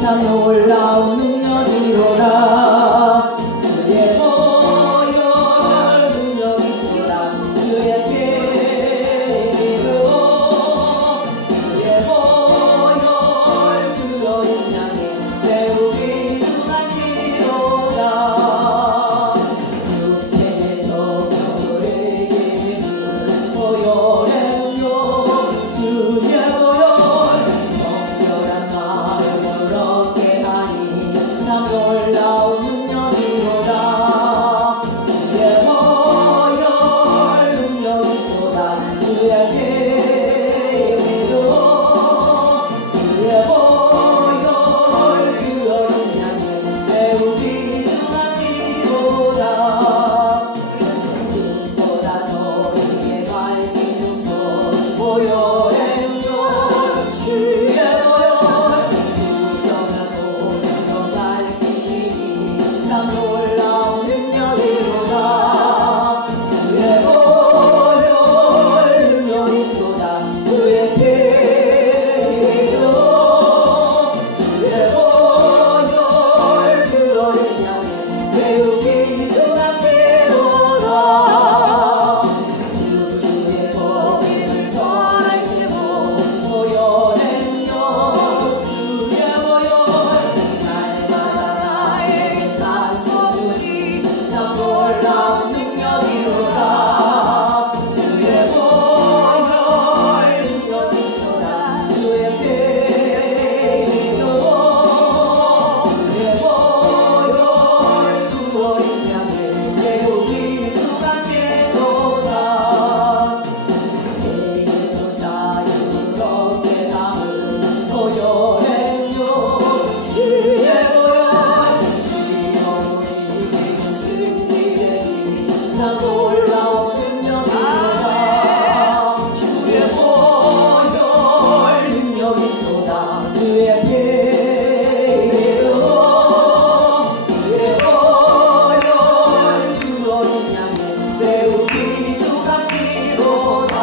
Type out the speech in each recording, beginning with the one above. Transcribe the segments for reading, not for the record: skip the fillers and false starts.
참 놀라운 능력이로다. 그의 보혈 능력이 있도다. 그의 피로 그의 보혈 그 어린 양의 매우 귀중한 피로다. 육체의 정욕을 이기는 보혈의 능력 주의 보혈 정결한 마음을 얻게 하니 참 놀라운 능력이로다. 주의 보혈 능력이 있도다. 주의 피로 그의 보혈 그 어린 양의 매우 귀중한 피로다. 눈보다 너희의 밝힌 눈도 보혈의 능력 주의 보혈 부정한 모든 것 밝히시니 참 놀라운 능력이로다. 주의 보혈 능력이 있도다. 주의 피로 주의 보혈 그 어린 양의 매우 귀중한 피로다. 주의 복음을 전할지고 보혈의 능력 주의 보혈 살마다 나에게 찬송하니 참 놀라운 능력이로다. 주의 보혈 능력이 있도다. 주의 피로 주의 보혈 그 어린 양의 매우 귀중한 피로다. 내게서 자유를 얻게 담은 보혈의 능력 주의 보혈 시험을 이기는 승리의 힘 참 놀라운 능력이로다. 주의 보혈 능력이 있도다. 주의 피로 주의 보혈 그 어린 양의 매우 귀중한 피로다.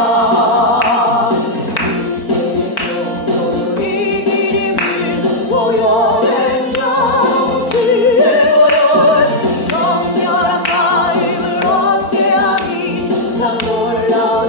이제의 정도를 이길 힘을 보혈의 능력 주의 보혈 정결한 마음을 얻게 하니 참 놀라운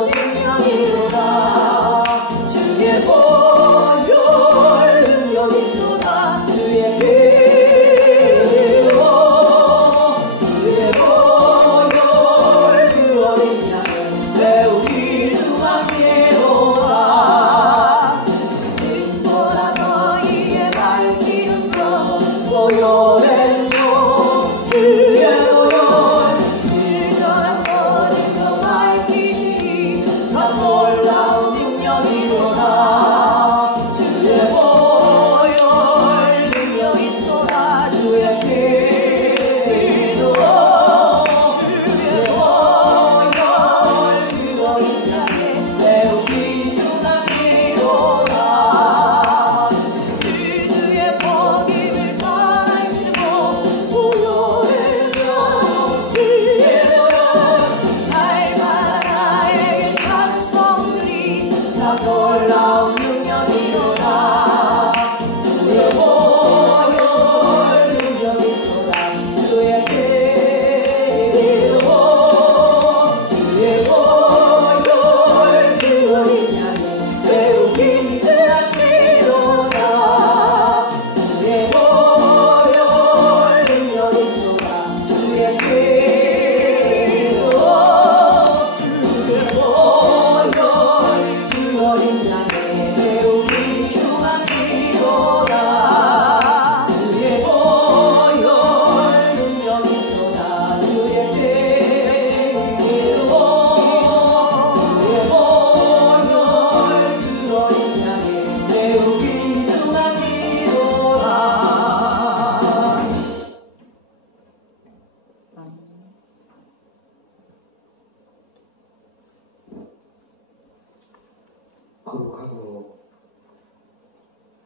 거룩하고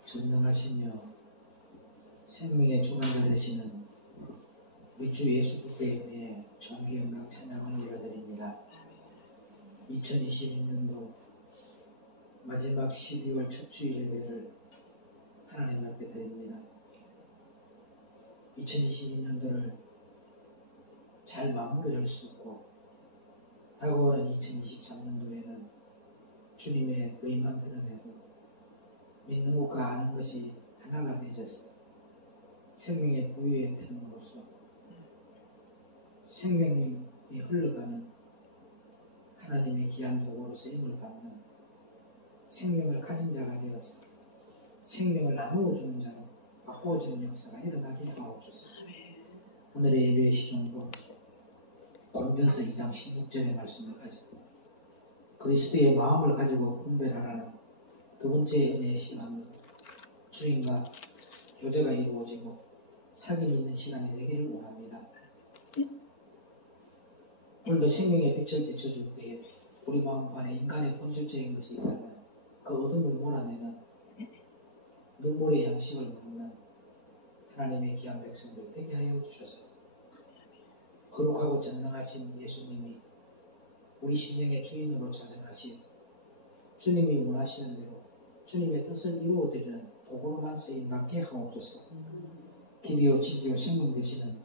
전능하시며 생명의 주관자 되시는 우리 주 예수 그리스도의 존귀 영광 찬양을 올려드립니다. 2022년도 마지막 12월 첫 주일 예배를 하나님 앞에 드립니다. 2022년도를 잘 마무리할 수 있고 다가오는 2023년도에는 주님의 의만 드러내고 믿는 것과 아는 것이 하나가 되어서 생명의 부유의 태음으로서 생명이 흘러가는 하나님의 귀한 도구로 쓰임을 받는 생명을 가진 자가 되어서 생명을 나누어주는 자로 바꾸어지는 역사가 일어나게 하옵소서. 오늘의 예배의 시간도 고린도서 2장 16절의 말씀을 가지고 그리스도의 마음을 가지고 분별하라는 두 번째 은혜의 시간으로 주님과 교제가 이루어지고 사귐 있는 시간이 되기를 원합니다. 오늘도 생명의 빛을 비춰줄 때에 우리 마음 안에 인간의 본질적인 것이 있다면 그 어둠을 몰아내는 눈물의 양식을 먹는 하나님의 귀한 백성들 되게 하여 주셔서 거룩하고 전능하신 예수님이 우리 심령의 주인으로 자정하신 주님이 원하시는 대로 주님의 뜻을 이루어드리는 도구로만 쓰임 받게 하옵소서. 길이요 진리요 생명 되시는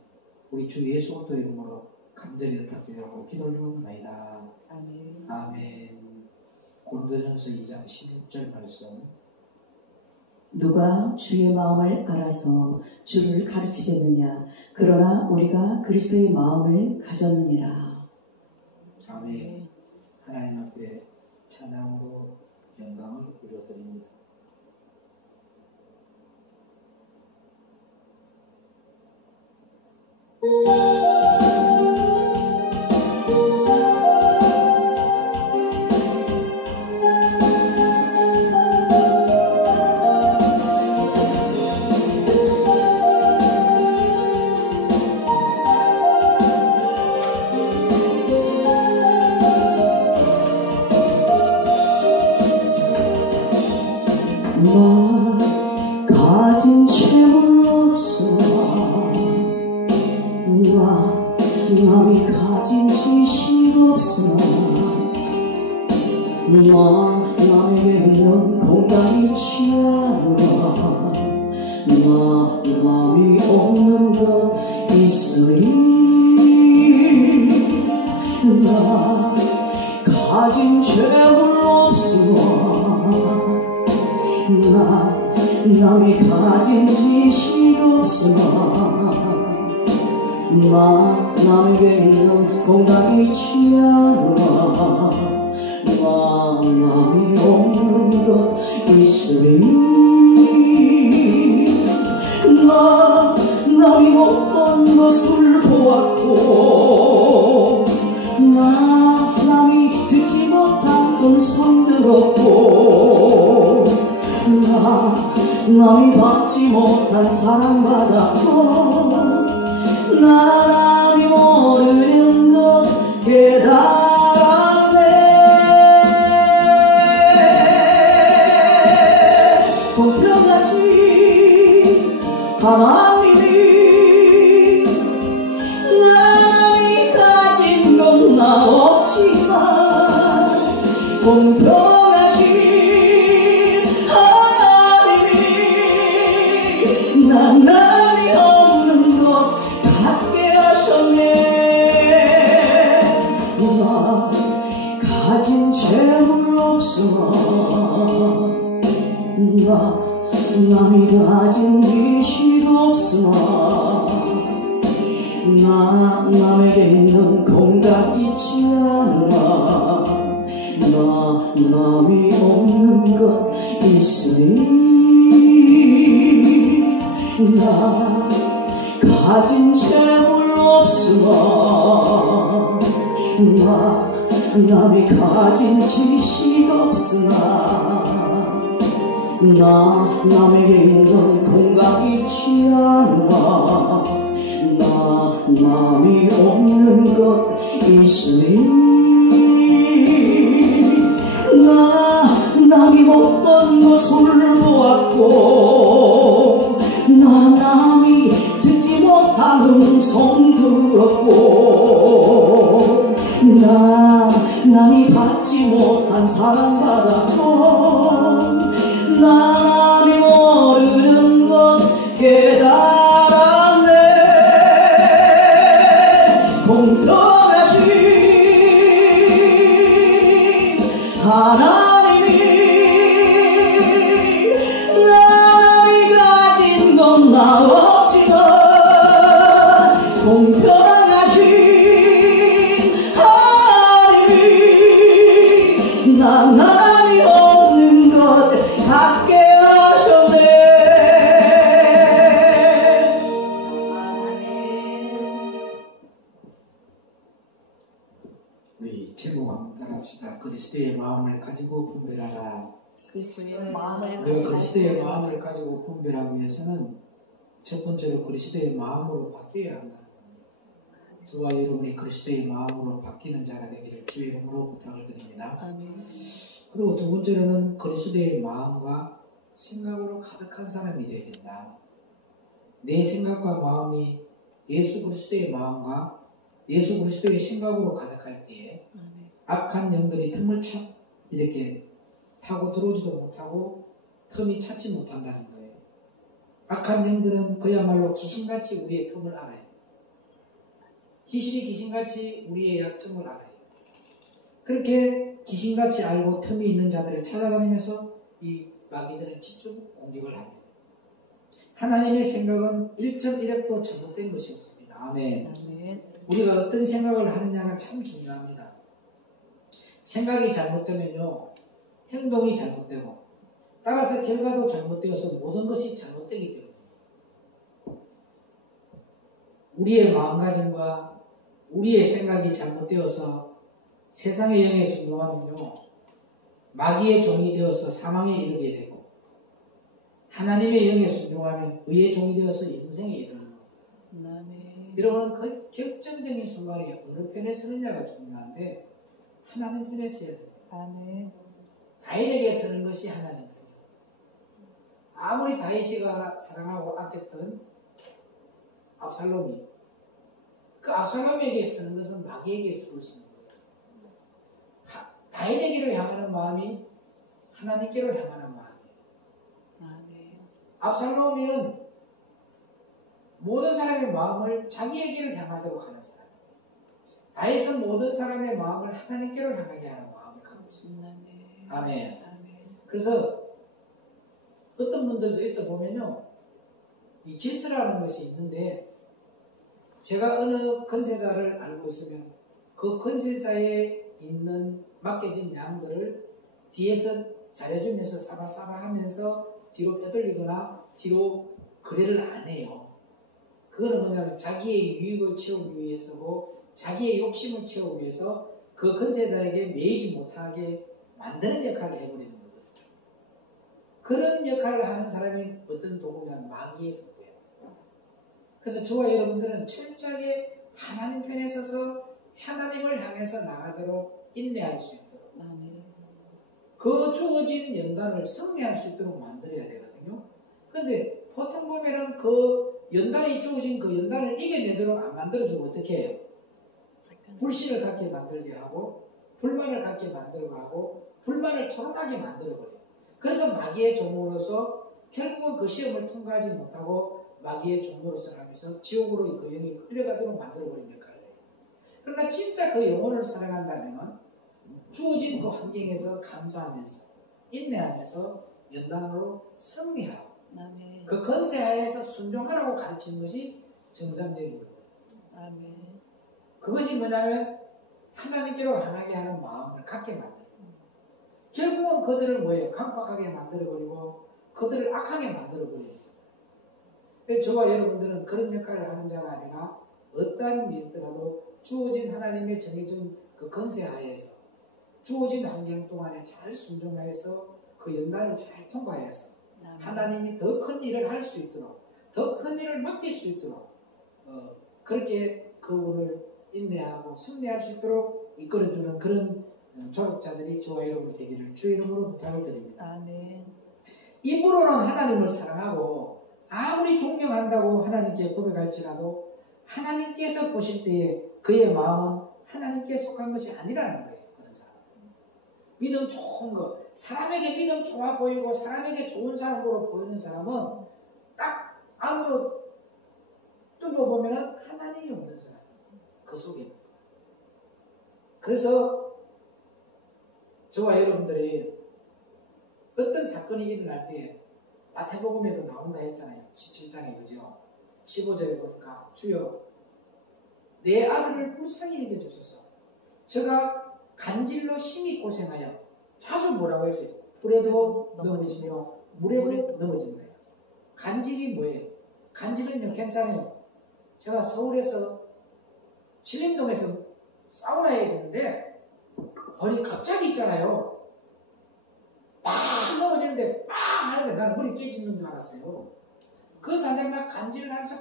우리 주 예수 그리스도의 이름으로 간절히 부탁드리고 기도 올려옵나이다. 아멘. 아멘. 고린도전서 2장 16절 말씀. 누가 주의 마음을 알아서 주를 가르치겠느냐? 그러나 우리가 그리스도의 마음을 가졌느니라. 아멘. 하나님 앞에 찬양으로 영광을 올려드립니다. 가진 채물 없어 남이 가진 지식 없어 남에게 있는 공간이 있지 않아 남이 없는 것 있으리 나 가진 채물 없어 남이 가진 지식 없으나 남에게 있는 공간이 있지 않아 남이 없는 것 있으리 남이 못 본 것을 보았고 남이 듣지 못한 음성 들었고 남이 받지 못한 사랑받았고 남이 모르는 것 깨달았네. 공평하신 하나님이 남이 가진 건 나 없지만 공평하신 남이 없는 것 같게 하셨네. 나 가진 재물 없으나 남이 가진 지식 없으나 남에게 있는 공간 있지 않아 남이 없는 것 있으니 나 가진 재물 없으나 남이 가진 지식 없으나 남에게 있는 공간 있지 않아 남이 없는 것 있으니 남이 못 것을 보았고 나 남이 듣지 못한 음성 들었고 나 남이 받지 못한 사랑 받았고 나 남이 모르는 것 깨달았네. 공평하신 하나님이 남이 가진 건 나 없지만 공평하신 하나님이 나 남이 없는 것 갖게 하셨네. 우리 제목 한번 따라합시다. 그리스도의 마음을 가지고 분별하라. 그리스도의 마음을 우리가 그리스도의 마음을 가지고 분별하기 위해서는 첫 번째로 그리스도의 마음으로 바뀌어야 한다. 저와 여러분이 그리스도의 마음으로 바뀌는 자가 되기를 주의 이름으로 부탁을 드립니다. 아멘. 그리고 두 번째로는 그리스도의 마음과 생각으로 가득한 사람이 되어야 된다. 내 생각과 마음이 예수 그리스도의 마음과 예수 그리스도의 생각으로 가득할 때에 악한 영들이 틈을 이렇게 타고 들어오지도 못하고 틈이 찾지 못한다는 거예요. 악한 영들은 그야말로 귀신같이 우리의 틈을 알아요. 귀신이 귀신같이 우리의 약점을 알아요. 그렇게 귀신같이 알고 틈이 있는 자들을 찾아다니면서 이 마귀들은 집중 공격을 합니다. 하나님의 생각은 1.1핵도 잘못된 것이 없습니다. 아멘. 아멘. 우리가 어떤 생각을 하느냐가 참 중요합니다. 생각이 잘못되면요, 행동이 잘못되고, 따라서 결과도 잘못되어서 모든 것이 잘못되기 때문에 우리의 마음가짐과 우리의 생각이 잘못되어서 세상의 영에 순종하면요, 마귀의 종이 되어서 사망에 이르게 되고, 하나님의 영에 순종하면 의의 종이 되어서 영생에 이르는 겁니다. 여러분, 그 결정적인 순간에 어느 편에 서느냐가 중요한데 하나님 편에 서야 됩니다. 아멘. 다윗에게 서는 것이 하나님 편이에요. 아무리 다윗이가 사랑하고 아꼈던 압살롬이 그 압살롬에게 서는 것은 마귀에게 죽을 수 있는 거예요. 다윗에게로 향하는 마음이 하나님께로 향하는 마음이에요. 아멘. 압살롬이는 모든 사람의 마음을 자기에게로 향하도록 하는 사람. 다윗은 모든 사람의 마음을 하나님께로 향하게 하는 마음을 갖고 있습니다. 아멘. 그래서 어떤 분들도 있어 보면요, 이 질서라는 것이 있는데, 제가 어느 건세자를 알고 있으면 그 건세자에 있는 맡겨진 양들을 뒤에서 잘해주면서 사바사바 하면서 뒤로 떠들리거나 뒤로 거래를 안 해요. 그거는 뭐냐면 자기의 유익을 채우기 위해서고 자기의 욕심을 채우기 위해서 그 건세자에게 매이지 못하게 만드는 역할을 해버리는 거거든요. 그런 역할을 하는 사람이 어떤 도구냐면 마귀의 도구예요. 그래서 저와 여러분들은 철저하게 하나님 편에 서서 하나님을 향해서 나가도록 인내할 수 있도록, 그 주어진 연단을 승리할 수 있도록 만들어야 되거든요. 그런데 보통 보면은 그 연단이 주어진 그 연단을 이겨내도록 안 만들어주고 어떻게 해요? 불신을 갖게 만들게 하고 불만을 갖게 만들고 하고 불만을 토론하게 만들어버려요. 그래서 마귀의 종으로서 결국은 그 시험을 통과하지 못하고 마귀의 종으로서 하면서 지옥으로 그 영이 끌려가도록 만들어버린 역할을 해요. 그러나 진짜 그 영혼을 사랑한다면 주어진 그 환경에서 감사하면서 인내하면서 연단으로 승리하고 그 건세하에서 순종하라고 가르치는 것이 정상적인 거예요. 그것이 뭐냐면 하나님께로 향하게 하는 마음을 갖게 만들어요. 결국은 그들을 뭐예요? 강박하게 만들어버리고 그들을 악하게 만들어버리는 거죠. 그래서 저와 여러분들은 그런 역할을 하는 자가 아니라 어떠한 일이더라도 주어진 하나님의 정해진 그 건세하에서 주어진 환경 동안에 잘 순종하여서 그 연단을 잘 통과해서 하나님이 더 큰 일을 할 수 있도록, 더 큰 일을 맡길 수 있도록 그렇게 그분을 인내하고 승리할 수 있도록 이끌어주는 그런 졸업자들이 저와 여러분이 되기를 주의 이름으로 부탁을 드립니다. 아멘. 입으로는 하나님을 사랑하고 아무리 존경한다고 하나님께 고백할지라도 하나님께서 보실 때에 그의 마음은 하나님께 속한 것이 아니라는 거예요. 그런 사람. 믿음 좋은 거, 사람에게 믿음 좋아 보이고 사람에게 좋은 사람으로 보이는 사람은 딱 안으로 뚫어보면 하나님이 없는 사람. 그 속에. 그래서 저와 여러분들이 어떤 사건이 일어날 때 마태복음에도 나온다 했잖아요. 17장에 그죠? 15절에 보니까 주여 내 아들을 불쌍히 여겨주소서. 저가 간질로 심히 고생하여 자주 뭐라고 했어요? 불에도 넘어지며 물에도 넘어진다. 간질이 뭐예요? 간질은 괜찮아요. 제가 서울에서 신림동에서 사우나에 있었는데 아니 갑자기 있잖아요. 팍 넘어지는데 팍 하는데 나는 머리 깨지는 줄 알았어요. 그 사람이 막 간질을 하면서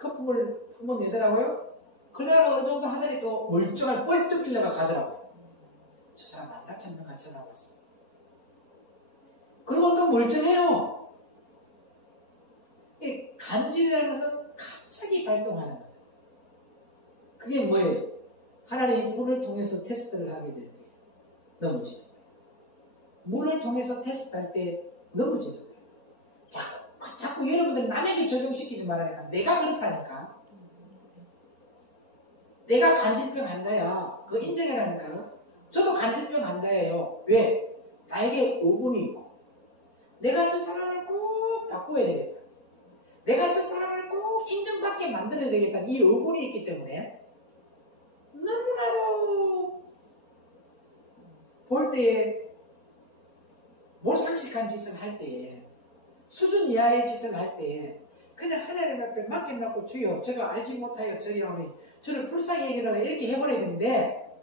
거품을 품어내더라고요. 그러다가 어느 정도 하더니 또 멀쩡한 뻘떡 밀려가 가더라고요. 저 사람 안 다쳤는 것 같이 나왔어요. 그리고 또 멀쩡해요. 이 간질이라는 것은 갑자기 발동하는 거예요. 그게 뭐예요? 하나님이 불을 통해서 테스트를 하게 될 때 넘어지는 거예요. 물을 통해서 테스트할 때 넘어지는 거예요. 자꾸 여러분들 남에게 적용시키지 말라니까. 내가 그렇다니까. 내가 간질병 환자야. 그거 인정해라니까요. 저도 간질병 환자예요. 왜? 나에게 오분이 있고 내가 저 사람을 꼭 바꿔야 되겠다. 내가 저 사람을 꼭 인정받게 만들어야 되겠다. 이 의문이 있기 때문에 너무나도 볼 때에 몰상식한 짓을 할 때에 수준 이하의 짓을 할 때에 그냥 하나님 앞에 맡겨놓고 주여 제가 알지 못하여 저리오니 저를 불쌍히 여겨달라 이렇게 해버려야 되는데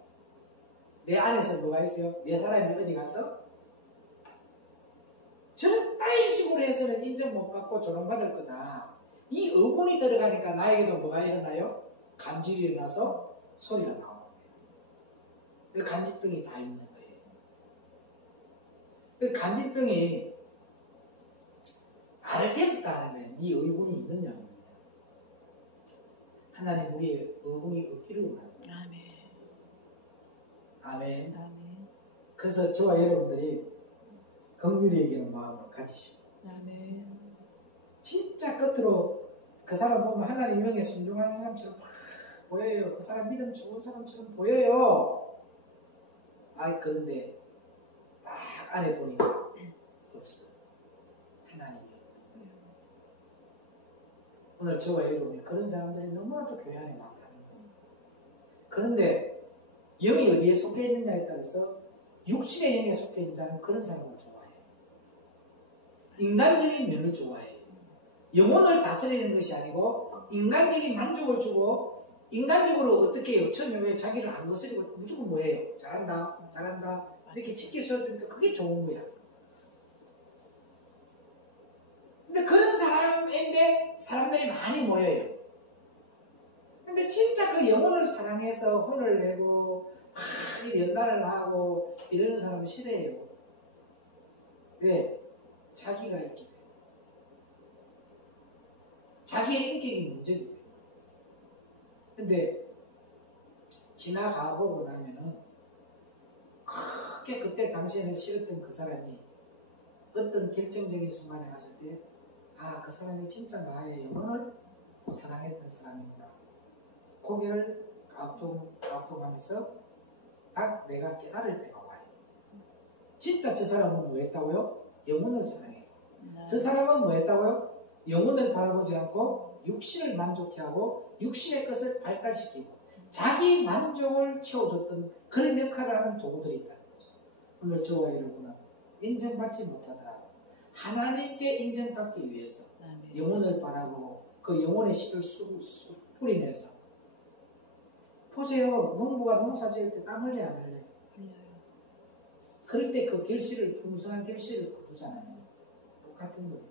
내 안에서 뭐가 있어요? 내 사람이 어디 가서 저는 따위 식으로 해서는 인정 못 받고 조롱받을 거다. 이 의문이 들어가니까 나에게도 뭐가 일어나요? 간질이 일어나서 소리가 나오는 거예요. 그 간질병이 다 있는 거예요. 그 간질병이 나를 테스트 하는 네 의문이 있느냐 없느냐. 하나님 우리의 의문이 없기를 원합니다. 아멘. 아멘. 그래서 저와 여러분들이 긍휼히 여기는 마음을 가지시고 진짜 겉으로 그 사람 보면 하나님 명에 순종하는 사람처럼 막 보여요. 그 사람 믿음 좋은 사람처럼 보여요. 그런데 막 안에 보니까 없어. 하나님이 없는 거예요. 오늘 저와 여러분이 그런 사람들이 너무나도 교회 안에 많다는 거예요. 그런데 영이 어디에 속해 있느냐에 따라서 육신의 영에 속해 있는 자는 그런 사람을 좋아해요. 인간적인 면을 좋아해요. 영혼을 다스리는 것이 아니고 인간적인 만족을 주고 인간적으로 어떻게 해요? 처음에 왜 자기를 안 거스리고 무조건 뭐예요? 잘한다 이렇게 쉽게 세워주니까 그게 좋은 거야. 근데 그런 사람인데 사람들이 많이 모여요. 근데 진짜 그 영혼을 사랑해서 혼을 내고 연단을 하고 이러는 사람은 싫어해요. 왜? 자기가 있기 때문에. 자기의 인격이 문제기 때문에. 근데 지나가보고 나면은 크게 그때 당시에는 싫었던 그 사람이 어떤 결정적인 순간에 갔을 때 그 사람이 진짜 나의 영혼을 사랑했던 사람이구나. 고개를 갸우뚱하면서 딱 내가 깨달을 때가 와요. 진짜 저 사람은 뭐 했다고요? 영혼을 사랑해요. 저 사람은 뭐 했다고요? 영혼을 바라보지 않고 육신을 만족해 하고 육신의 것을 발달시키고 자기 만족을 채워줬던 그런 역할을 하는 도구들이 있다는 거죠. 오늘 저와 여러분은 인정받지 못하더라도 하나님께 인정받기 위해서 영혼을 바라보고 그 영혼의 씨를 뿌리면서 보세요. 농부가 농사 지을 때 땀 흘려 안 흘려요? 그럴 때 그 결실을 풍성한 결실을 거두잖아요. 똑같은 거예요.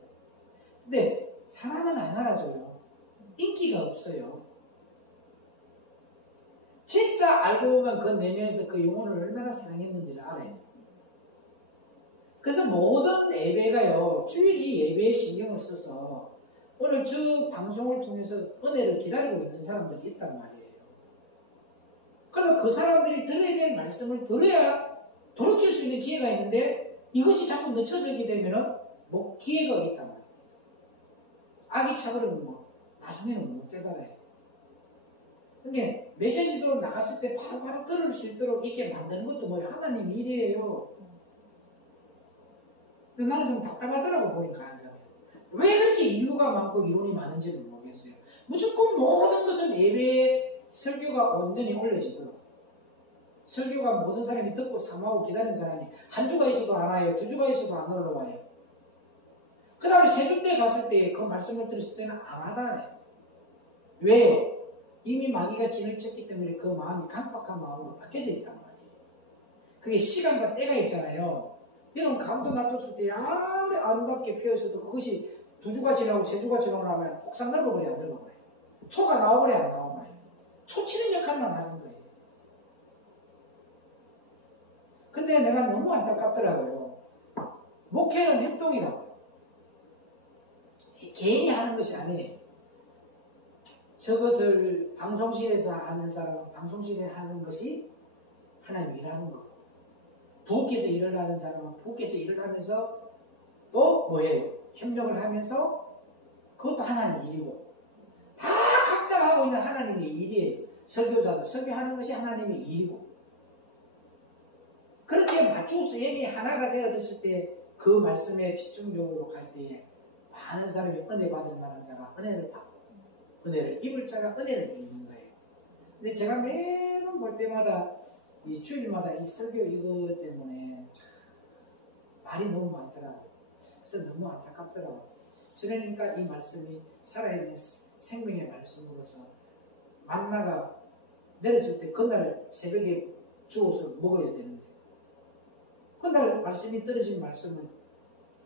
근데 사람은 안 알아줘요. 인기가 없어요. 진짜 알고 보면 그 내면에서 그 영혼을 얼마나 사랑했는지를 알아요. 그래서 모든 예배가요, 주일이 예배에 신경을 써서 오늘 저 방송을 통해서 은혜를 기다리고 있는 사람들이 있단 말이에요. 그러면 그 사람들이 들어야 될 말씀을 들어야 돌이킬 수 있는 기회가 있는데 이것이 자꾸 늦춰지게 되면은 뭐 기회가 있단 말이에요. 악이 차버리면 뭐 나중에는 못 깨달아요. 근데 메시지도 나갔을 때 바로바로 들을 수 있도록 이렇게 만드는 것도 뭐예요? 하나님 일이에요. 나는 좀 답답하더라고 보니까. 왜 그렇게 인류가 많고 이론이 많은지를 모르겠어요. 무조건 모든 것은 예배 설교가 온전히 올려지도록, 설교가 모든 사람이 듣고 삼하고 기다리는 사람이 한 주가 있어도 안 와요. 두 주가 있어도 안 올라와요. 그 다음에 세 주 때 갔을 때 그 말씀을 들었을 때는 안 하다. 왜요? 이미 마귀가 진을 쳤기 때문에 그 마음이 강박한 마음으로 바뀌어져 있단 말이에요. 그게 시간과 때가 있잖아요. 여러분 감도 놔뒀을 때 아무리 아름답게 피어있어도 그것이 두 주가 지나고 세 주가 지나고 나면 폭삭 넓어버려 안 넓어버려요. 초가 나와버려 안 나와버려요. 초치는 역할만 하는 거예요. 근데 내가 너무 안타깝더라고요. 목회는 협동이라고요. 개인이 하는 것이 아니에요. 저것을 방송실에서 하는 사람은 방송실에 하는 것이 하나님 일하는 거고, 부엌에서 일을 하는 사람은 부엌에서 일을 하면서 또 뭐예요? 협력을 하면서 그것도 하나님 일이고, 다 각자 하고 있는 하나님의 일이에요. 설교자도 설교하는 것이 하나님의 일이고, 그렇게 맞추어서 얘기 하나가 되어졌을 때 그 말씀에 집중적으로 갈 때에 많은 사람이 은혜 받을 만한 자가 은혜를 받고, 은혜를 입을 자가 은혜를 입는 거예요. 근데 제가 매번 볼 때마다 이 주일마다 이 설교 이거 때문에 참 말이 너무 많더라고요. 그래서 너무 안타깝더라고요. 그러니까 이 말씀이 살아있는 생명의 말씀으로서 만나가 내렸을 때 그날 새벽에 주워서 먹어야 되는데, 그날 말씀이 떨어진 말씀을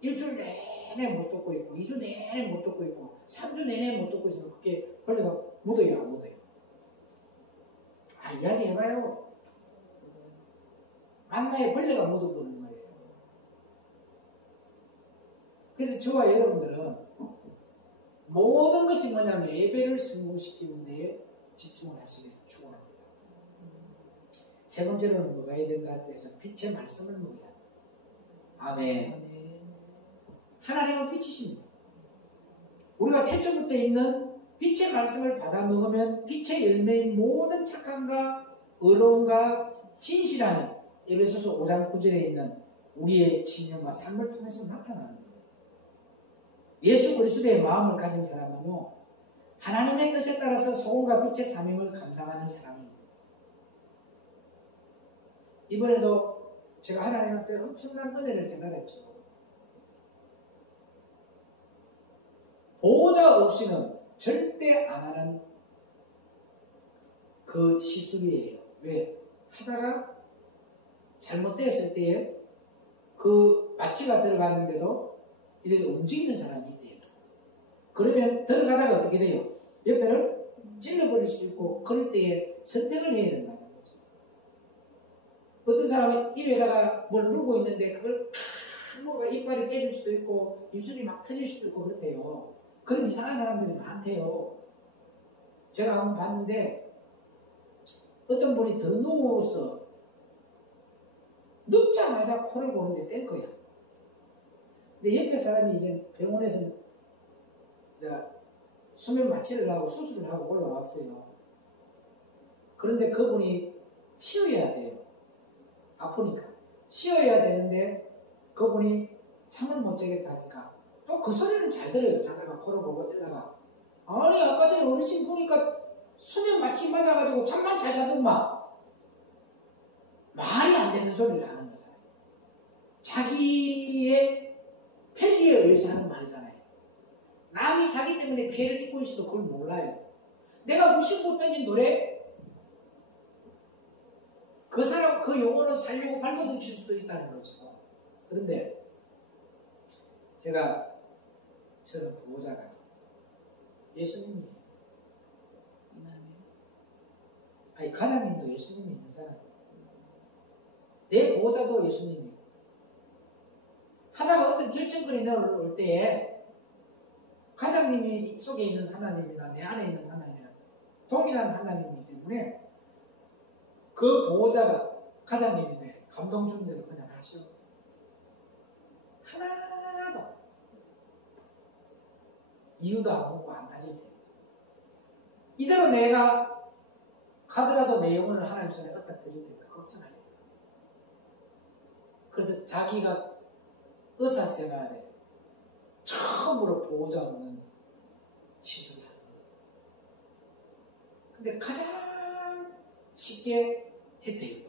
일주일 내내 못 듣고 있고 2주 내내 못 듣고 있고 3주 내내 못 듣고 있으면 그게 벌레가 묻어요 안 묻어요? 이야기해봐요. 만나에 벌레가 묻어보는 거예요. 그래서 저와 여러분들은 모든 것이 뭐냐면 예배를 성공시키는 데에 집중을 하시길 축원합니다. 세 번째로는 먹어야 된다 해서 빛의 말씀을 먹어야 합니다. 아멘. 하나님은 빛이십니다. 우리가 태초부터 있는 빛의 말씀을 받아 먹으면 빛의 열매인 모든 착함과 의로움과 진실함이 에베소서 5장 9절에 있는 우리의 신념과 삶을 통해서 나타나는 거예요. 예수 그리스도의 마음을 가진 사람은요, 하나님의 뜻에 따라서 소금과 빛의 사명을 감당하는 사람입니다. 이번에도 제가 하나님 앞에 엄청난 은혜를 깨달았죠. 보호자 없이는 절대 안 하는 그 시술이에요. 왜? 하다가 잘못됐을 때에 그 마취가 들어갔는데도 이렇게 움직이는 사람이 있대요. 그러면 들어가다가 어떻게 돼요? 옆에를 찔러버릴 수 있고, 그럴 때에 선택을 해야 된다는 거죠. 어떤 사람은 입에다가 뭘 물고 있는데 그걸 뭐가 이빨이 깨질 수도 있고 입술이 막 터질 수도 있고 그렇대요. 그런 이상한 사람들이 많대요. 제가 한번 봤는데 어떤 분이 더 누워서 눕자마자 코를 고는데 뗀 거야. 근데 옆에 사람이 이제 병원에서 수면 마취를 하고 수술을 하고 올라왔어요. 그런데 그분이 쉬어야 돼요. 아프니까. 쉬어야 되는데 그분이 잠을 못 자겠다니까 또 그 소리는 잘 들어요. 자다가 코를 보고 이러다가, 아니 아까 전에 어르신 보니까 수면 마취 맞아가지고 잠만 잘 자더만. 말이 안 되는 소리를 하는 거잖아요. 자기의 편리에 의해서 하는 말이잖아요. 남이 자기 때문에 폐를 입고 있어도 그걸 몰라요. 내가 무심코 던진 노래, 그 사람 그 영혼을 살려고 발버둥칠 수도 있다는 거죠. 그런데 저는 보호자가 예수님이에요. 아니 가장님도 예수님이 있는 사람이에요. 내 보호자도 예수님이에요. 하다가 어떤 결정권이 내려올 때에 가장님이 속에 있는 하나님이나 내 안에 있는 하나님이나 동일한 하나님이기 때문에 그 보호자가 가장님인데 감동 주는 대로 그냥 하시오. 하나도 이유도 안 묻고 안 가질 때 이대로 내가 가더라도 내 영혼을 하나님 손에 얻다 드릴 테니까 걱정하려. 그래서 자기가 의사생활에 처음으로 보호자 없는 시술을 하는 거예요. 근데 가장 쉽게 했대요.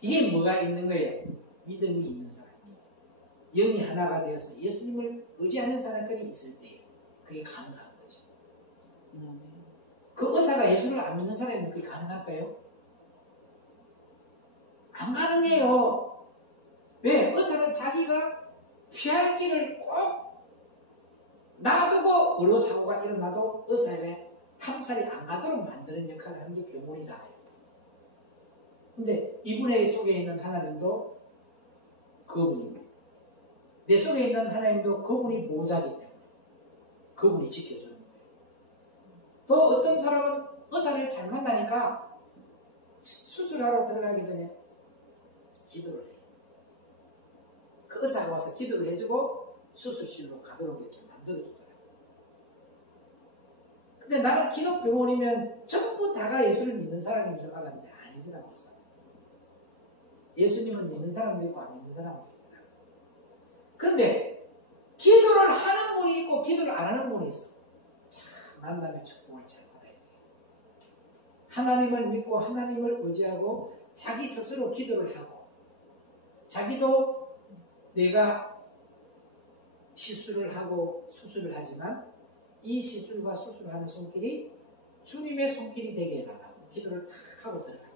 이게 뭐가 있는 거예요? 믿음이 있는 사람이에요. 영이 하나가 되어서 예수님을 의지하는 사람들이 있을 때 그게 가능한 거죠. 그 의사가 예수를 안 믿는 사람이면 그게 가능할까요? 안 가능해요. 왜? 의사는 자기가 피할 길을 꼭 놔두고 의료사고가 일어나도 의사에게 탐살이 안 가도록 만드는 역할을 하는 게 병원이잖아요. 근데 이분의 속에 있는 하나님도 그분입니다. 내 속에 있는 하나님도 그분이 보호자이기 때문에 그분이 지켜주는 거예요. 또 어떤 사람은 의사를 잘 만나니까 수술하러 들어가기 전에 기도를 해요. 그 의사가 와서 기도를 해주고 수술실로 가도록 이렇게 만들어주더라고요. 근데 나는 기독병원이면 전부 다가 예수를 믿는 사람인 줄 알았는데 아니더라고요. 예수님을 믿는 사람도 있고 안 믿는 사람도 있더라고요. 그런데 기도를 하는 분이 있고 기도를 안 하는 분이 있어. 참 만남의 축복을 잘 받아야 돼요. 하나님을 믿고 하나님을 의지하고 자기 스스로 기도를 하고 자기도 내가 시술을 하고 수술을 하지만 이 시술과 수술하는 손길이 주님의 손길이 되게 해달라고 기도를 탁 하고 들어가요.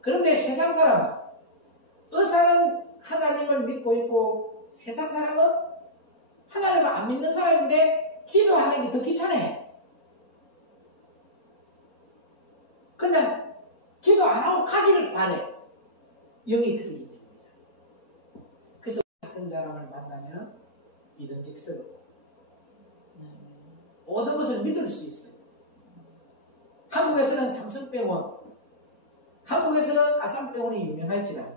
그런데 세상 사람은 의사는 하나님을 믿고 있고 세상 사람은 하나님을 안 믿는 사람인데 기도하는 게 더 귀찮아해. 그냥 기도 안 하고 가기를 바래. 영이 틀리기 때문이다. 그래서 같은 사람을 만나면 믿음직스럽고 모든 것을 믿을 수 있어요. 한국에서는 삼성병원, 한국에서는 아산병원이 유명할지라도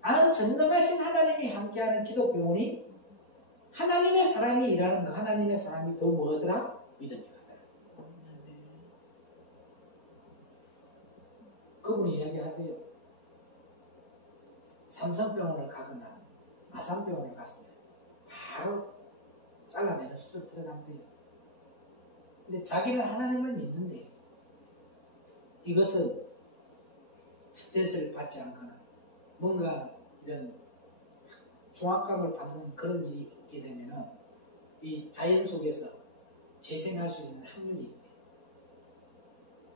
나는 전능하신 하나님이 함께하는 기독병원이 하나님의 사람이 일하는 거, 하나님의 사람이 더 뭐더라? 믿음이 가더라. 그분이 이야기하대요. 삼성병원을 가거나 아산병원을 갔으면 바로 잘라내는 수술 들어간대요. 근데 자기는 하나님을 믿는데 이것은 스트레스를 받지 않거나 뭔가 이런 중압감을 받는 그런 일이 없게 되면은 이 자연 속에서 재생할 수 있는 확률이 있대.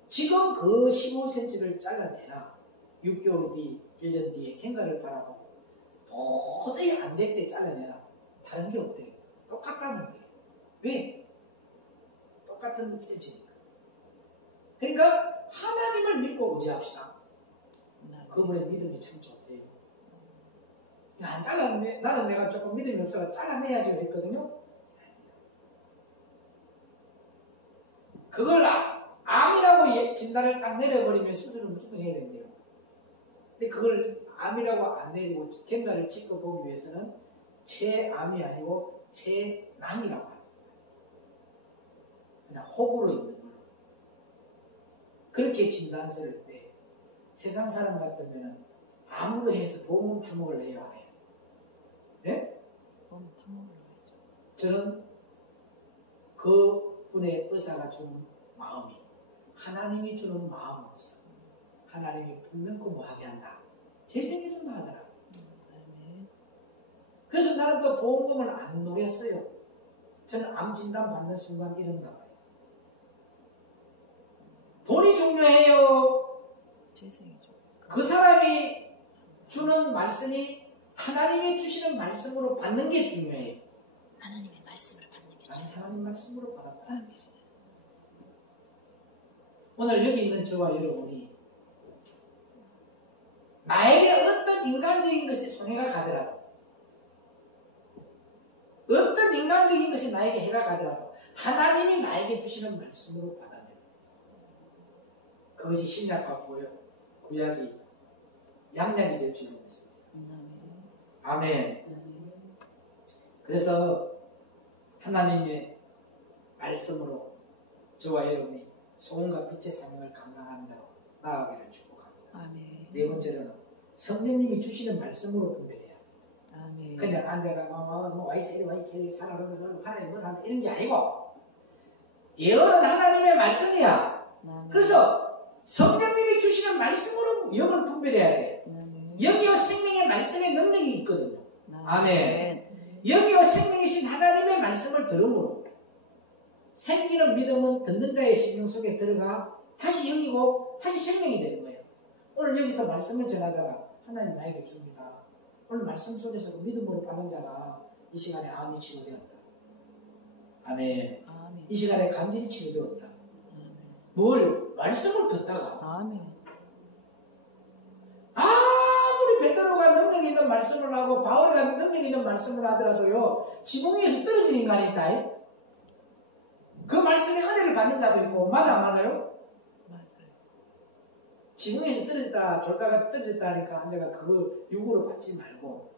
지금 그 15cm를 잘라내나 6개월 뒤, 1년 뒤에 갱가를 바라보고 도저히 안 될 때 잘라내라. 다른 게 없대요. 똑같다는 거예요. 왜? 똑같은 센치니까. 그러니까 하나님을 믿고 의지합시다. 그분의 믿음이 참 좋대요. 안 잘라내, 나는 내가 조금 믿음이 없어서 잘라내야지 했거든요. 그걸 암이라고 진단을 딱 내려버리면 수술을 무조건 해야 된대요. 근데 그걸 암이라고 안 내리고 갱가를 찍고 보기 위해서는 체암이 아니고 체낭이라고 합니다. 그냥 혹으로 있는 걸로. 그렇게 진단서를 때 세상 사람 같으면 암으로 해서 보험 탐욕을 해야 안 해요. 네? 보험 탐욕을 해야죠. 저는 그 분의 의사가 주는 마음이 하나님이 주는 마음으로서 하나님이 불면공부하게 한다. 재생해 준다 하더라고요. 그래서 나는 또 보험금을 안 노렸어요. 저는 암 진단 받는 순간 이런다 봐요. 돈이 중요해요. 재생이죠. 그 사람이 주는 말씀이 하나님이 주시는 말씀으로 받는 게 중요해요. 하나님의 말씀을 받는 게 나는 중요해요. 하나님 말씀으로 받았다. 오늘 여기 있는 저와 여러분이 나에게 인간적인 것이 손해가 가더라도, 어떤 인간적인 것이 나에게 해가 가더라도 하나님이 나에게 주시는 말씀으로 받아면 그것이 신약과 구약이 양약이 될 줄로 믿습니다. 아멘. 그래서 하나님의 말씀으로 저와 여러분이 소금과 빛의 사명을 감당하는 자로 나아가기를 축복합니다. 아멘. 네 번째로는 성령님이 주시는 말씀으로 분별해야 합니다. 아멘. 그냥 앉아가 와이세리 와이케리 살아가는 하나님 뭘 한다 이런 게 아니고 예언은 하나님의 말씀이야. 아멘. 그래서 성령님이 주시는 말씀으로 영을 분별해야 돼. 아멘. 영이요 생명의 말씀의 능력이 있거든요. 아멘. 아멘. 영이요 생명이신 하나님의 말씀을 들음으로 생기는 믿음은 듣는 자의 심령 속에 들어가 다시 영이고 다시 생명이 되는 거예요. 오늘 여기서 말씀을 전하다가 하나님 나에게 줍니다. 오늘 말씀 속에서 그 믿음으로 받은 자가 이 시간에 암이 치료되었다. 아멘. 아멘. 이 시간에 간질이 치료되었다. 아멘. 뭘 말씀을 듣다가 아멘. 아무리 베드로가 능력 있는 말씀을 하고 바울이가 능력 있는 말씀을 하더라도요 지붕 위에서 떨어진 인간이 있다. 그 말씀에 은혜를 받는 자도 있고 맞아 안 맞아요? 맞아요. 지붕 위에서 떨어졌다 졸다가 떨어졌다 하니까 한자가 그거 육으로 받지 말고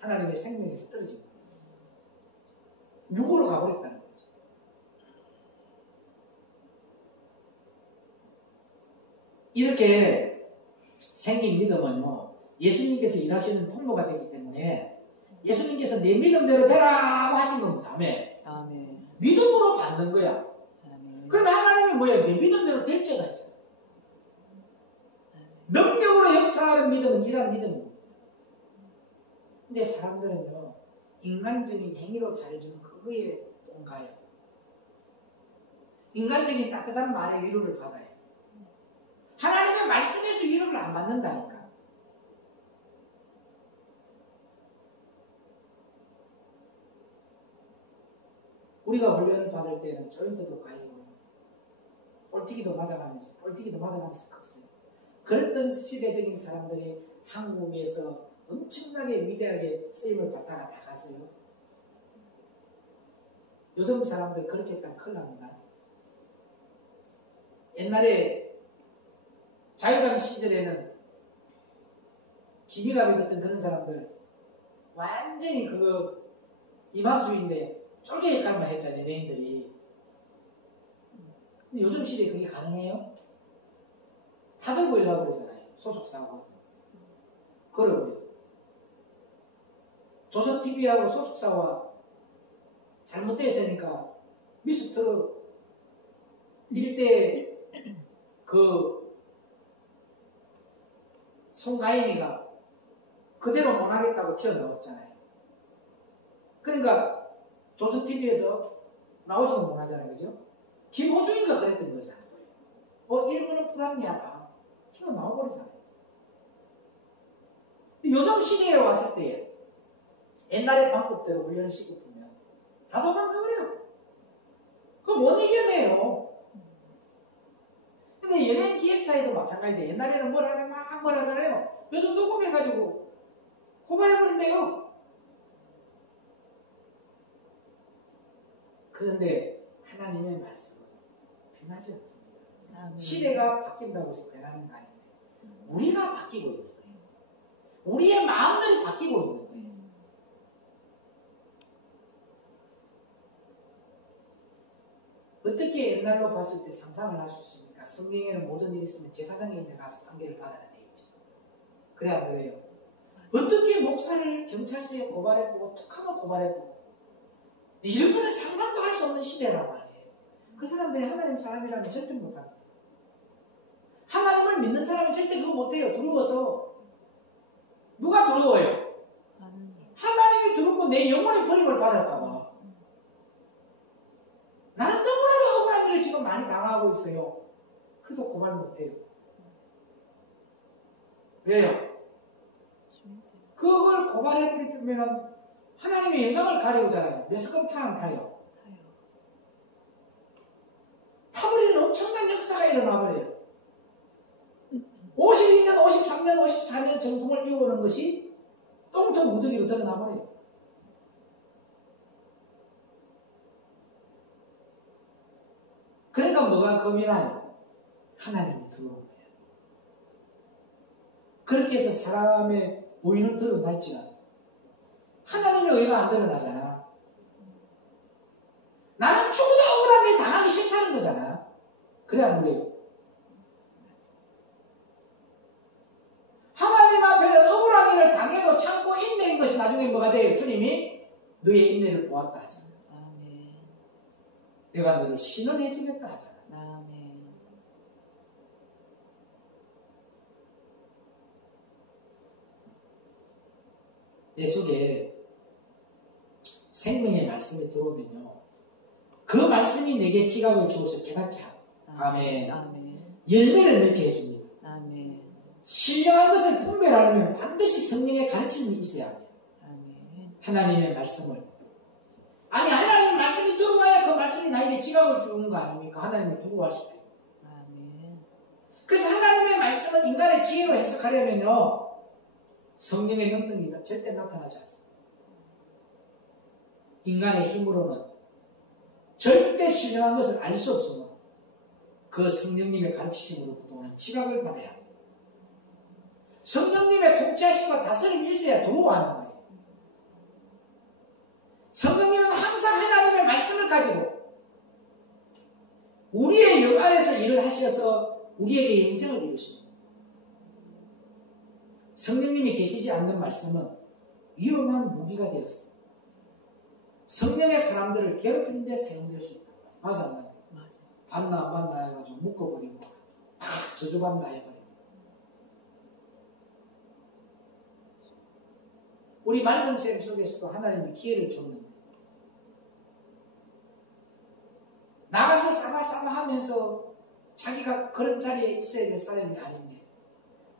하나님의 생명에서 떨어진 거예요. 육으로 가버렸다는 거죠. 이렇게 생긴 믿음은요 예수님께서 일하시는 통로가 되기 때문에 예수님께서 내 믿음대로 되라 하신 겁니다. 아멘. 아멘. 믿음으로 받는 거야. 아멘. 그럼 하나님이 뭐예요? 내 믿음대로 될 자가 있잖아. 능력으로 역사하는 믿음은 이런 믿음입니다. 근데 사람들은요 인간적인 행위로 잘해주는 그거에 뭔가요? 인간적인 따뜻한 말의 위로를 받아요. 하나님의 말씀에서 위로를 안 받는다니까. 우리가 훈련을 받을 때는 조인트도 가이고 볼티기도 맞아가면서 컸어요. 그랬던 시대적인 사람들이 한국에서 엄청나게 위대하게 쓰임을 받다가 나갔어요. 요즘 사람들 그렇게 했다면 큰일 납니다. 옛날에 자유당 시절에는 기비가 믿었던 그런 사람들 완전히 그거 이마수인데 쫄개역할만 했잖아요. 연예인들이. 근데 요즘 시대에 그게 가능해요? 다 들고 일하고 그러잖아요. 소속사하고. 그러고요. 조선TV하고 소속사와 잘못됐으니까 미스터 일대 그 송가인이가 그대로 못 하겠다고 튀어나왔잖아요. 그러니까 조선TV에서 나오지도 못하잖아요. 그죠? 김호중인가 그랬던 거잖아요. 일본은 불합리하다. 튀어나와버리잖아요. 요즘 시대에 왔을 때 옛날의 방법대로 훈련을 시키면 다 도망가버려요. 그거 못 이겨내요. 근데 연예인 기획사에도 마찬가지인데 옛날에는 뭘 하면 막 뭘 하잖아요. 요즘 녹음해가지고 고발해버린대요. 그런데 하나님의 말씀은 변하지 않습니다. 아멘. 시대가 바뀐다고 해서 변하는 거 아닌데 우리가 바뀌고 있는 거예요. 우리의 마음들이 바뀌고 있는 거예요. 어떻게 옛날로 봤을 때 상상을 할 수 있습니까? 성경에는 모든 일이 있으면 제사장에 있는 가서 판결을 받아야 되겠지. 그래 안 그래요? 어떻게 목사를 경찰서에 고발해보고 툭하면 고발해보고 이런 거는 상상도 할 수 없는 시대란 말이에요. 그 사람들이 하나님 사람이라면 절대 못합니다. 하나님을 믿는 사람은 절대 그거 못해요. 두려워서. 누가 두려워요? 하나님이 두렵고 내 영혼의 버림을 받을까봐. 나는 너무나도 억울한 일을 지금 많이 당하고 있어요. 그래도 고발 못해요. 왜요? 그걸 고발해버리면 하나님의 영광을 가려우잖아요. 몇 스컵 타는 타요. 타버리는 엄청난 역사가 일어나버려요. 52년, 53년, 54년 정통을 이어오는 것이 똥통 무더기로 드러나버려요. 그러니까 뭐가 겁이나요? 하나님이 들어온 거예요. 그렇게 해서 사람의 의는 드러날지가 하나님의 의가 안 드러나잖아. 나는 죽어도 억울한 일 당하기 싫다는 거잖아. 그래 안 그래요? 하나님 앞에는 억울한 일을 당해도 참고 인내인 것이 나중에 뭐가 돼요? 주님이 너의 인내를 보았다 하잖아. 아멘. 내가 너를 신원해 주겠다 하잖아. 아멘. 내 속에 생명의 말씀이 들어오면요, 그 말씀이 내게 지각을 주어서 깨닫게 하고, 아멘. 아멘. 열매를 맺게 해줍니다. 아멘. 신령한 것을 분별하려면 반드시 성령의 가르침이 있어야 합니다. 아멘. 하나님의 말씀을. 아니, 하나님의 말씀이 들어와야 그 말씀이 나에게 지각을 주는 거 아닙니까? 하나님을 두고 갈 수도 있고. 아멘. 그래서 하나님의 말씀은 인간의 지혜로 해석하려면요, 성령의 능력이 절대 나타나지 않습니다. 인간의 힘으로는 절대 신령한 것을 알 수 없으므로 그 성령님의 가르치심으로부터 오는 지각을 받아야 합니다. 성령님의 통치하심과 다스림이 있어야 들어오는 거예요. 성령님은 항상 하나님의 말씀을 가지고 우리의 영 안에서 일을 하셔서 우리에게 영생을 이루십니다. 성령님이 계시지 않는 말씀은 위험한 무기가 되었습니다. 성령의 사람들을 괴롭히는 데 사용될 수 있다. 맞아, 안 맞아? 맞아. 받나 안 받나 해가지고 묶어버리고 다 저주받나 해버리고. 우리 말씀생 속에서도 하나님이 기회를 줬는데 나가서 싸마싸마 하면서 자기가 그런 자리에 있어야 될 사람이 아닌데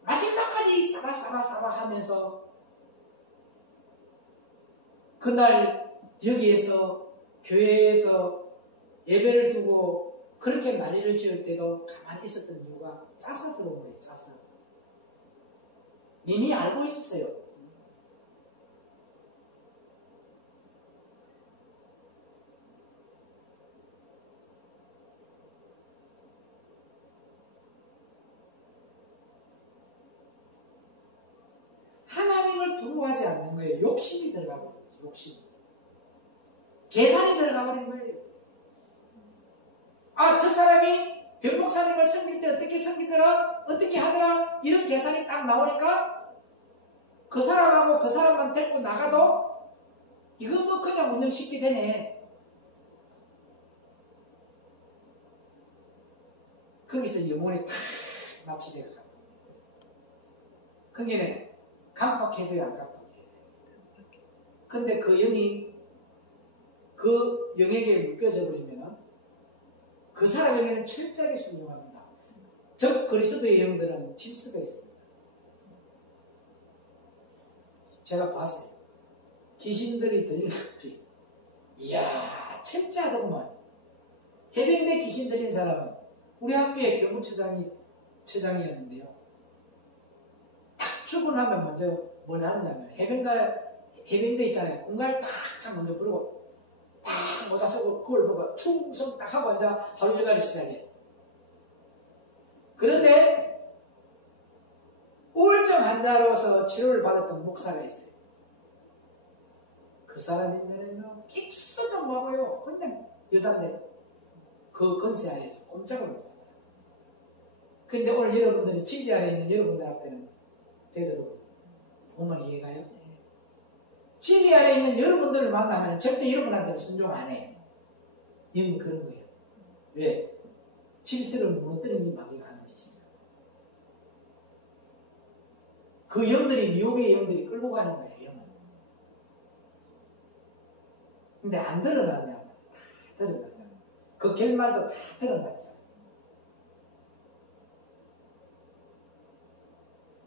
마지막까지 싸마싸마 하면서 그날 여기에서 교회에서 예배를 두고 그렇게 난리를 지을 때도 가만히 있었던 이유가 짜서 그런 거예요. 짜서. 이미 알고 있었어요. 하나님을 두려워하지 않는 거예요. 욕심이 들어가 버린 거죠. 욕심. 계산이 들어가 버린 거예요. 아, 저 사람이 변목사님을 섬길 때 어떻게 섬기더라? 어떻게 하더라? 이런 계산이 딱 나오니까 그 사람하고 그 사람만 데리고 나가도 이거 뭐 그냥 운영시키게 되네. 거기서 영혼이 탁 납치되어 가요. 거기는 깜빡해져요, 안 깜빡해져요? 근데 그 영이 그 영에게 묶여져 버리면 그 사람에게는 철저하게 순종합니다. 즉 그리스도의 영들은 질서가 있습니다. 제가 봤어요. 귀신들이 들리더니 이야 철저하더구만. 해병대 귀신 들린 사람은 우리 학교의 교무처장이었는데요. 딱 출근하면 먼저 뭘 하느냐면 해병대 있잖아요. 공갈 탁 먼저 부르고 딱 모자 쓰고 그걸 보고 충성 딱 하고 앉아 하루 일과를 시작해. 그런데 우울증 환자로서 치료를 받았던 목사가 있어요. 그 사람인데는요 끽쓰도 뭐하고요 그냥 여자인데 그 건세 안에서 꼼짝을 못합니다. 근데 오늘 여러분들이 진리 안에 있는 여러분들 앞에는 되도록 보면 이해가요? 진리 안에 있는 여러분들을 만나면 절대 여러분한테는 순종 안 해요. 영이 그런 거예요. 왜? 질서를 무너뜨리는 마귀가 하는 짓이잖아요. 그 영들이 미혹의 영들이 끌고 가는 거예요. 영은. 근데 안 드러나냐? 다 드러나잖아. 그 결말도 다 드러났잖아.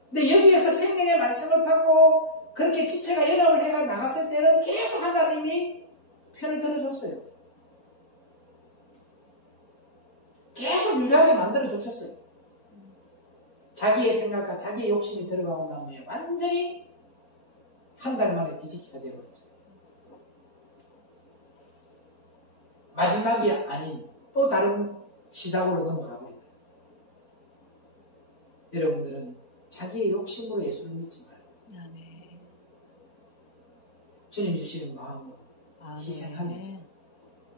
근데 여기에서 생명의 말씀을 받고 그렇게 지체가 연합을 해가 나갔을 때는 계속 하나님이 편을 들어줬어요. 계속 유리하게 만들어주셨어요. 자기의 생각과 자기의 욕심이 들어가고 나면 완전히 한 달 만에 뒤집기가 되어버렸죠. 마지막이 아닌 또 다른 시작으로 넘어가 버린다. 여러분들은 자기의 욕심으로 예수를 믿지 말고 아멘. 주님이 주시는 마음으로 아멘. 희생하면서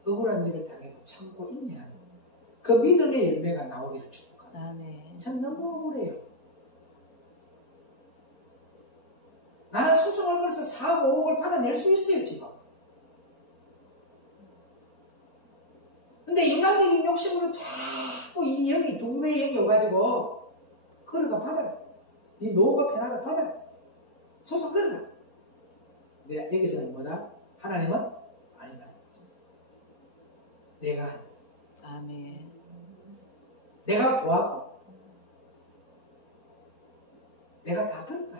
억울한 일을 당해도 참고 인내하는 그 믿음의 열매가 나오기를 축복합니다. 아멘. 전 너무 억울해요. 나는 소송을 걸어서 4억, 5억을 받아낼 수 있어요, 지금. 근데 인간적인 욕심으로 자꾸 이 영이, 두뇌의 영이 오가지고, 걸어가 받아라. 네 노후가 편하다 받아라. 소송 걸어라. 근데 여기서는 뭐다? 하나님은 아니라. 내가, 아멘. 내가 보았고, 내가 다 들었다.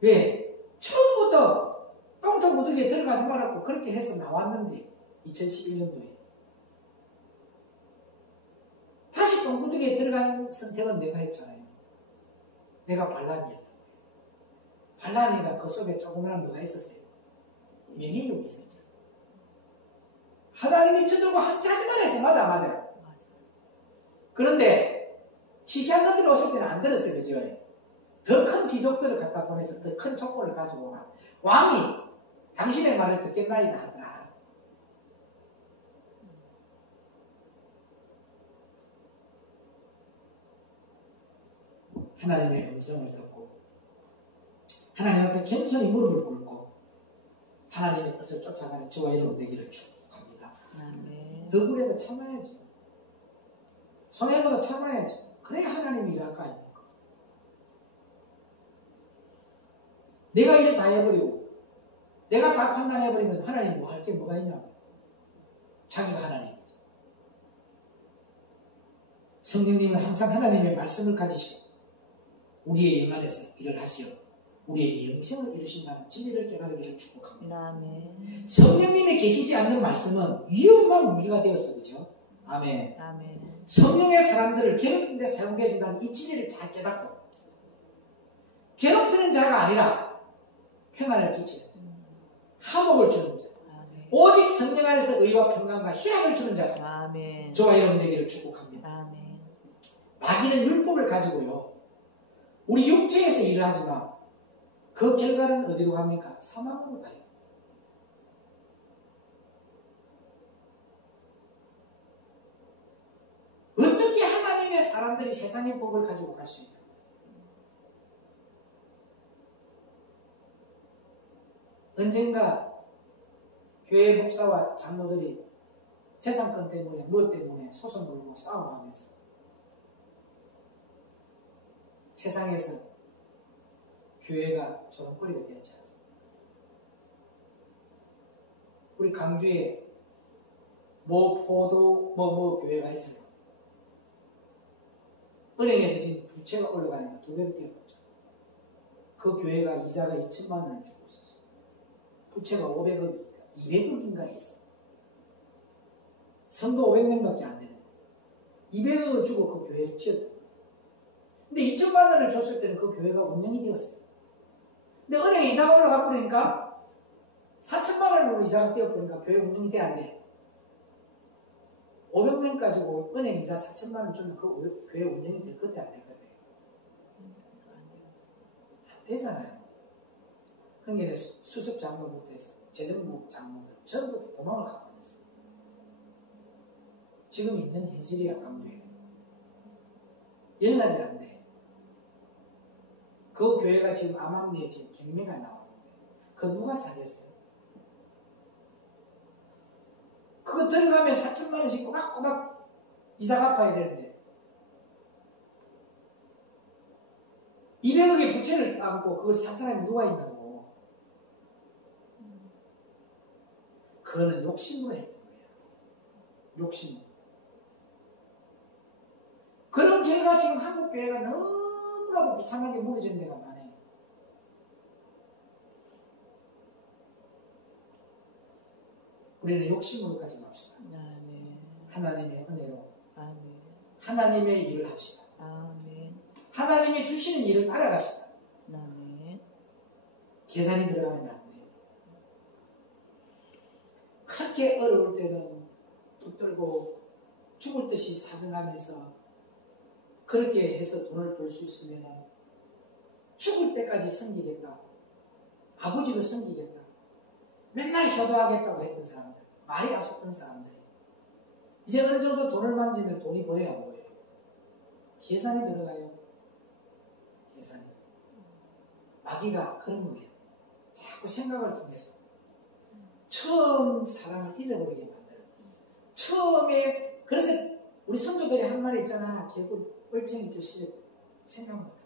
왜? 처음부터 똥통 무더기에 들어가지 말았고 그렇게 해서 나왔는데 2011년도에 다시 똥무더기에 들어간 선택은 내가 했잖아요. 내가 발람이었던 거예요. 발람이가 그 속에 조그마한 뭐가 있었어요. 명예욕이 있었죠. 하나님이 저들과 함께 하지 말라 했어요. 맞아요. 그런데 시시한 것들이 오실 때는 안 들었어요. 그죠? 더 큰 귀족들을 갖다 보내서 더 큰 족보를 가지고 가. 왕이 당신의 말을 듣겠나이다 하더라. 하나님의 음성을 듣고 하나님 앞에 겸손히 무릎을 꿇고 하나님의 뜻을 쫓아가는 저와 여러분 되기를 축복합니다. 억울해도 참아야죠. 손해보도 참아야죠. 그래야 하나님이 일할 거 아닙니까? 내가 일을 다 해버리고 내가 다 판단해버리면 하나님 뭐 할 게 뭐가 있냐고. 자기가 하나님이죠. 성령님은 항상 하나님의 말씀을 가지시고 우리의 영 안에서 일을 하시어 우리에게 영생을 이루신다는 진리를 깨달으기를 축복합니다. 아멘. 성령님이 계시지 않는 말씀은 위험한 무기가 되었어. 그죠? 아멘. 아멘. 성령의 사람들을 괴롭히는 데 사용해 준다는 이 진리를 잘 깨닫고 괴롭히는 자가 아니라 평안을 끼치는 자, 화목을 주는 자, 아멘. 오직 성령 안에서 의와 평강과 희락을 주는 자가 아멘. 저와 여러분 되기를 축복합니다. 아멘. 마귀는 율법을 가지고요 우리 육체에서 일을 하지만 그 결과는 어디로 갑니까? 사망으로 가요. 어떻게 하나님의 사람들이 세상의 법을 가지고 갈 수 있냐? 언젠가 교회 목사와 장로들이 재산권 때문에 무엇 때문에 소송 걸고 싸움하면서 세상에서 교회가 조롱거리가 되었지 않습니까? 우리 강주에 뭐 교회가 있어요. 은행에서 지금 부채가 올라가니까 2배로 뛰어봤죠. 그 교회가 이자가 2천만 원을 주고 있었어요. 부채가 500억이니까 200억인가 있어요. 성도 500명밖에 안 되는 거예요. 200억을 주고 그 교회를 지었던 거예요. 근데 2천만 원을 줬을 때는 그 교회가 운영이 되었어요. 근데 은행에 이자가 올라가 버리니까 4천만 원으로 이자가 뛰어버리니까 교회 운영이 돼 안 돼? 500명 가지고 은행 이자 4천만 원 주면 그 교회 운영이 될 건데 안 될 건데? 안 되잖아요. 그러니까 수석 장로부터 해서 재정부 장로들 전부 다 도망을 가고 있어요. 지금 있는 현실이야. 강주에 연락이 안 돼. 그 교회가 지금 암암리에 지금 경매가 나왔는데 그거 누가 사겠어요? 그거 들어가면 4천만 원씩 꼬박꼬박 이자 갚아야 되는데 200억의 부채를 안고 그걸 살 사람이 누가 있냐고. 그거는 욕심으로 했던 거예요. 욕심으로. 그런 결과 지금 한국 교회가 너무나도 비참하게 무너지는 데가 많아요. 우리는 욕심으로 가지 맙시다. 하나님의 은혜로 아멘. 하나님의 일을 합시다. 아멘. 하나님이 주시는 일을 따라가시다. 아멘. 계산이 들어가면 안 돼요. 그렇게 어려울 때는 붙들고 죽을 듯이 사정하면서 그렇게 해서 돈을 벌 수 있으면 죽을 때까지 섬기겠다. 아버지로 섬기겠다. 맨날 효도하겠다고 했던 사람들, 말이 앞섰던 사람들이 이제 어느 정도 돈을 만지면 돈이 보여요, 안 보여요? 계산이 들어가요. 계산이. 마귀가 그런 거예요. 자꾸 생각을 통해서 처음 사랑을 잊어버리게 만들어요. 처음에 그래서 우리 선조들이 한 말이 있잖아. 결국 얼쟁이 저 시절 생각 못한다.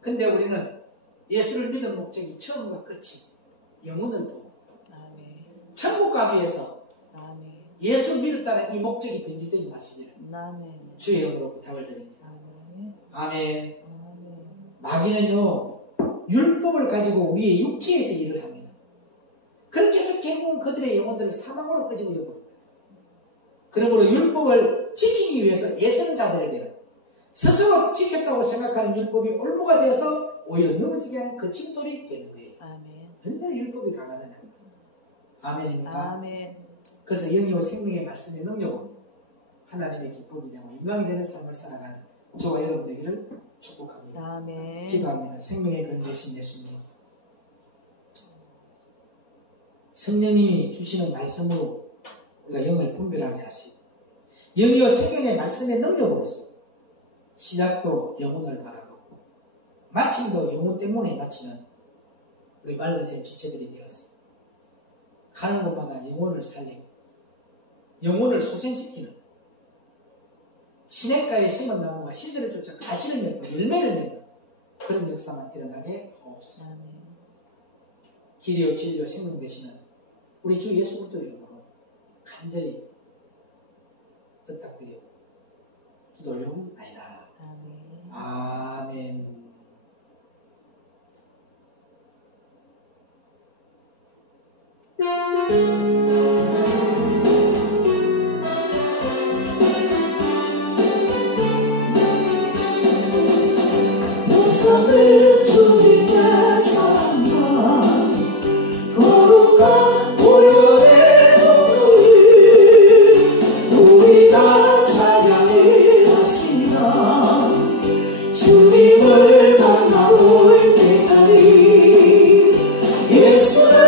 근데 우리는 예수를 믿은 목적이 처음과 끝이 영혼을 보고 천국 가기 위해서 예수 믿었다는 이 목적이 변질되지 마시기를 주의 이름으로 부탁을 드립니다. 아멘. 마귀는요 율법을 가지고 우리의 육체에서 일을 합니다. 그렇게 해서 결국은 그들의 영혼들을 사망으로 끄집어 버립니다. 그러므로 율법을 지키기 위해서 애쓰는 자들에게는 스스로 지켰다고 생각하는 율법이 올무가 되어서 오히려 넘어지게 하는 거침돌이 되는 거예요. 얼마나 율법이 강하느냐. 아멘입니까? 아멘. 그래서 영이요 생명의 말씀의 능력으로 하나님의 기쁨이 되고 영광이 되는 삶을 살아가는 저와 여러분 되기를 축복합니다. 아멘. 기도합니다. 생명의 근원 되신 예수님, 성령님이 주시는 말씀으로 우리가 영을 분별하게 하시고 영이요 생명의 말씀의 능력으로서 시작도 영혼을 바라보고 마침도 영혼 때문에 마치는 우리 맑은 새 지체들이 되어서 가는 곳마다 영혼을 살리고 영혼을 소생시키는 시냇가에 심은 나무가 시절을 쫓아 가시를 맺고 열매를 맺는 그런 역사만 일어나게 하옵소서. 길이요 진리요 생명 되시는 우리 주 예수 그리스도 이름으로 간절히 부탁드려 기도 올려옵나이다. 아멘. 모습을 주님의 사랑과 거룩한 보혈의 능력이 우리가 찬양을 하시나 주님을 만나볼 때까지 예수는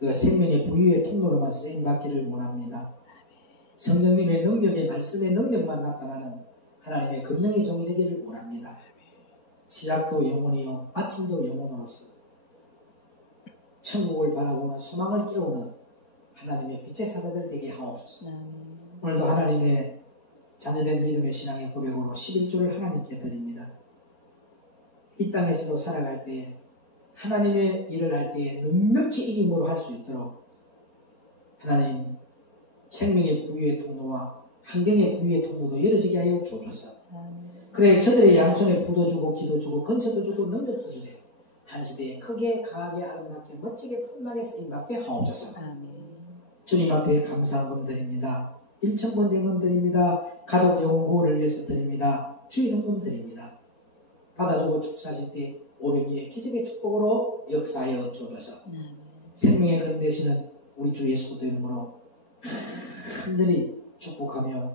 그 생명의 부유의 통로로만 쓰임받기를 원합니다. 성령님의 능력의 말씀의 능력만 나타나는 하나님의 금령의 종이 되기를 원합니다. 시작도 영혼이요 마침도 영혼으로서 천국을 바라보는 소망을 깨우는 하나님의 빛의 사자들 되게 하옵소서. 오늘도 하나님의 자녀된 믿음의 신앙의 고백으로 11조를 하나님께 드립니다. 이 땅에서도 살아갈 때에 하나님의 일을 할 때에 넉넉히 이김으로 할 수 있도록 하나님 생명의 부유의 통로와 환경의 부유의 통로도 열어지게 하여 주옵소서. 그래 저들의 양손에 부도 주고 기도 주고 건설도 주고 능력도 주되 한 시대에 크게 강하게 아름답게 멋지게 풍나게 쓰임받게 하옵소서. 주님 앞에 감사한 금 드립니다. 일천번쟁금 드립니다. 가족 영혼 구호를 위해서 드립니다. 주의 헌금 드립니다. 받아주고 축사하실 때 500리의 기적의 축복으로 역사하여 주옵소서. 생명의 근 되시는 우리 주 예수 그리스도 이름으로 간절히 축복하며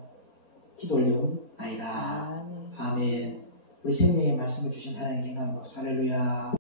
기도 올려옵나이다. 아멘. 우리 생명의 말씀을 주신 하나님께 감사합니다. 할렐루야.